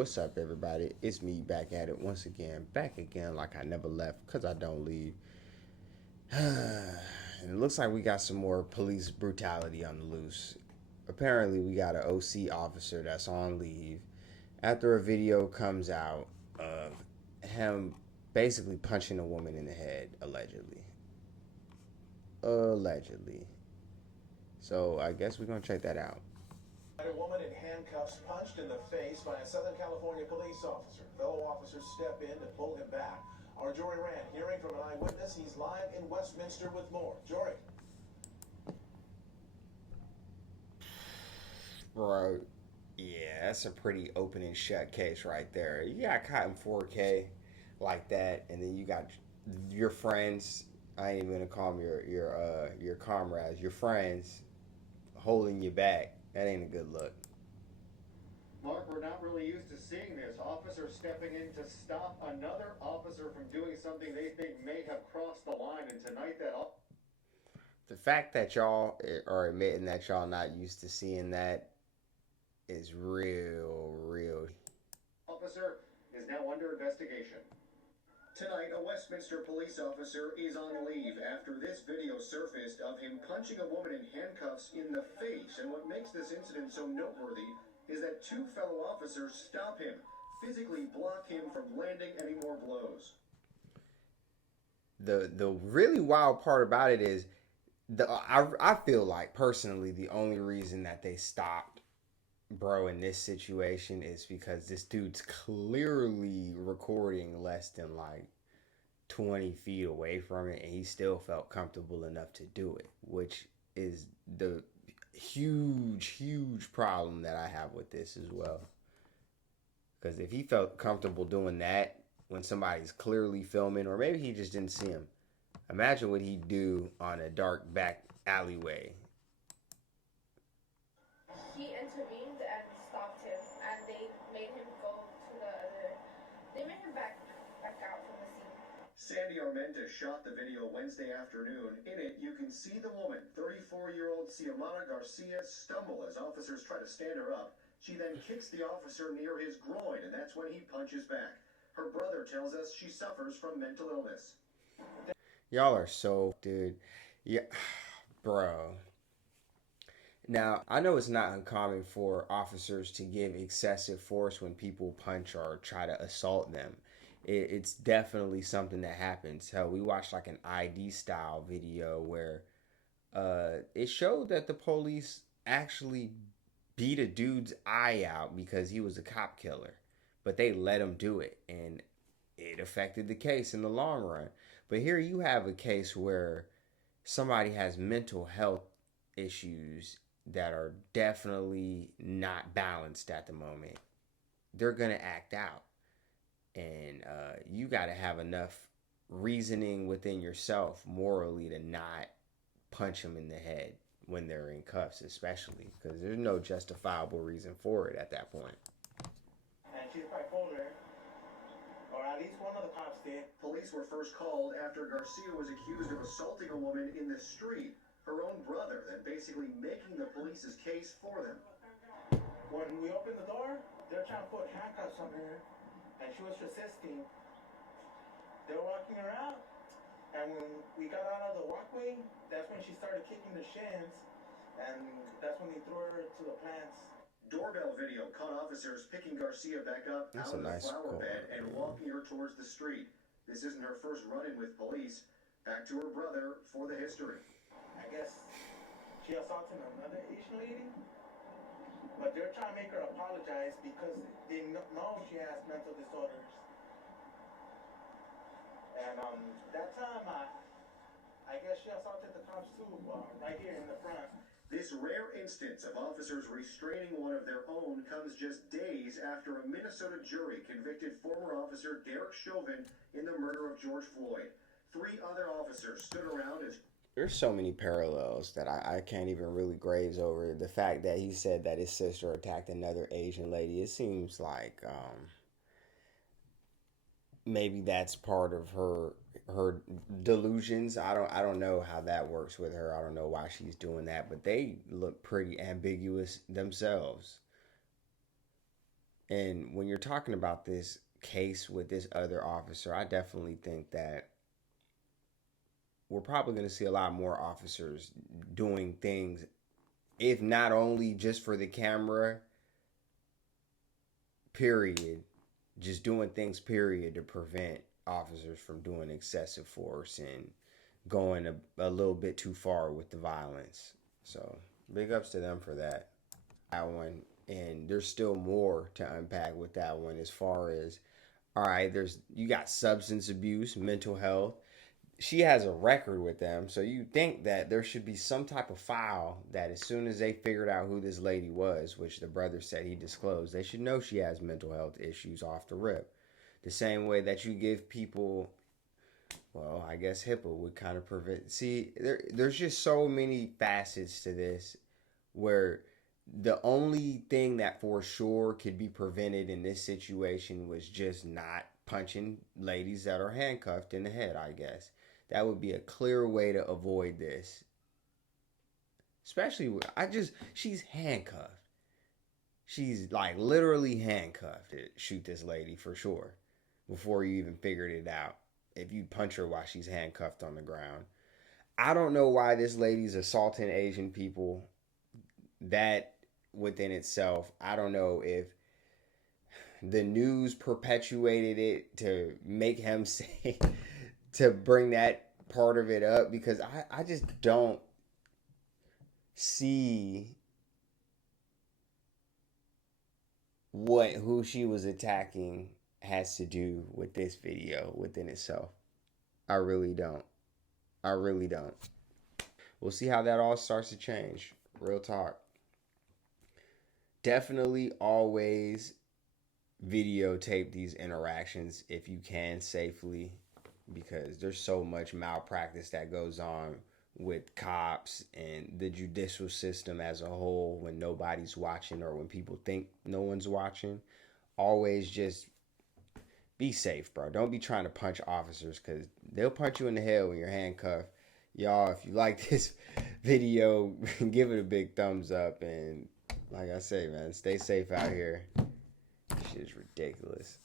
What's up, everybody? It's me back at it once again. Back again like I never left because I don't leave. And it looks like we got some more police brutality on the loose. Apparently, we got an OC officer that's on leave after a video comes out of him basically punching a woman in the head, allegedly. Allegedly. So I guess we're going to check that out. A woman in handcuffs punched in the face by a Southern California police officer. Fellow officers step in to pull him back. Our Jory Rand, hearing from an eyewitness, he's live in Westminster with more. Jory. Bro, yeah, that's a pretty open and shut case right there. You got caught in 4K like that, and then you got your friends. I ain't even gonna call them your comrades, your friends holding you back. That ain't a good look. Mark, we're not really used to seeing this. Officers stepping in to stop another officer from doing something they think may have crossed the line. And tonight, The fact that y'all are admitting that y'all not used to seeing that is real. officer is now under investigation. Tonight, a Westminster police officer is on leave after this video surfaced of him punching a woman in handcuffs in the face. And what makes this incident so noteworthy is that two fellow officers stop him, physically block him from landing any more blows. The really wild part about it is I feel like personally the only reason that they stopped bro in this situation is because this dude's clearly recording less than like 20 feet away from it, and he still felt comfortable enough to do it, which is the huge problem that I have with this as well. Because if he felt comfortable doing that when somebody's clearly filming, or maybe he just didn't see him, imagine what he'd do on a dark back alleyway. He intervened and stopped him, and they made him go to the other. They made him back out from the scene. Sandy Armenta shot the video Wednesday afternoon. In it, you can see the woman, 34-year-old Xiomara Garcia, stumble as officers try to stand her up. She then kicks the officer near his groin, and that's when he punches back. Her brother tells us she suffers from mental illness. Y'all are so, dude. Yeah, bro. Now, I know it's not uncommon for officers to give excessive force when people punch or try to assault them. It's definitely something that happens. Hell, we watched like an ID style video where it showed that the police actually beat a dude's eye out because he was a cop killer, but they let him do it, and it affected the case in the long run. But here you have a case where somebody has mental health issues that are definitely not balanced at the moment. They're gonna act out, and you got to have enough reasoning within yourself morally to not punch them in the head when they're in cuffs, especially because there's no justifiable reason for it at that point. And she's bipolar, or at least one of the cops did. Police were first called after Garcia was accused of assaulting a woman in the street. Her own brother then basically making the police's case for them. When we opened the door, they're trying to put handcuffs on her, and she was resisting. They were walking her out, and when we got out of the walkway, that's when she started kicking the shins, and that's when they threw her to the plants. Doorbell video caught officers picking Garcia back up That's out of nice the flower call, bed and walking her towards the street. This isn't her first run-in with police. Back to her brother for the history. I guess she assaulted another Asian lady, but they're trying to make her apologize because they know she has mental disorders. And that time, I guess she assaulted the cops too, right here in the front. This rare instance of officers restraining one of their own comes just days after a Minnesota jury convicted former officer Derek Chauvin in the murder of George Floyd. 3 other officers stood around as There's so many parallels that I can't even really graze over. The fact that he said that his sister attacked another Asian lady, it seems like maybe that's part of her delusions. I don't know how that works with her. I don't know why she's doing that, but they look pretty ambiguous themselves. And when you're talking about this case with this other officer, I definitely think that we're probably going to see a lot more officers doing things, if not only just for the camera, period, just doing things, period, to prevent officers from doing excessive force and going a little bit too far with the violence. So, big ups to them for that. That one. And there's still more to unpack with that one as far as, all right, you got substance abuse, mental health. She has a record with them, so you think that there should be some type of file that as soon as they figured out who this lady was, which the brother said he disclosed, they should know she has mental health issues off the rip. The same way that you give people, well, I guess HIPAA would kind of prevent. See, there's just so many facets to this where the only thing that for sure could be prevented in this situation was just not punching ladies that are handcuffed in the head, I guess. That would be a clear way to avoid this. Especially, she's handcuffed. She's like literally handcuffed to shoot this lady for sure before you even figured it out. If you punch her while she's handcuffed on the ground. I don't know why this lady's assaulting Asian people. That within itself, I don't know if the news perpetuated it to make him say, to bring that part of it up, because I just don't see who she was attacking has to do with this video within itself. I really don't. I really don't. We'll see how that all starts to change. Real talk. Definitely always videotape these interactions if you can safely, because there's so much malpractice that goes on with cops and the judicial system as a whole when nobody's watching or when people think no one's watching. Always just be safe, bro. Don't be trying to punch officers because they'll punch you in the head when you're handcuffed. Y'all, if you like this video, give it a big thumbs up. And like I say, man, stay safe out here. Shit is ridiculous.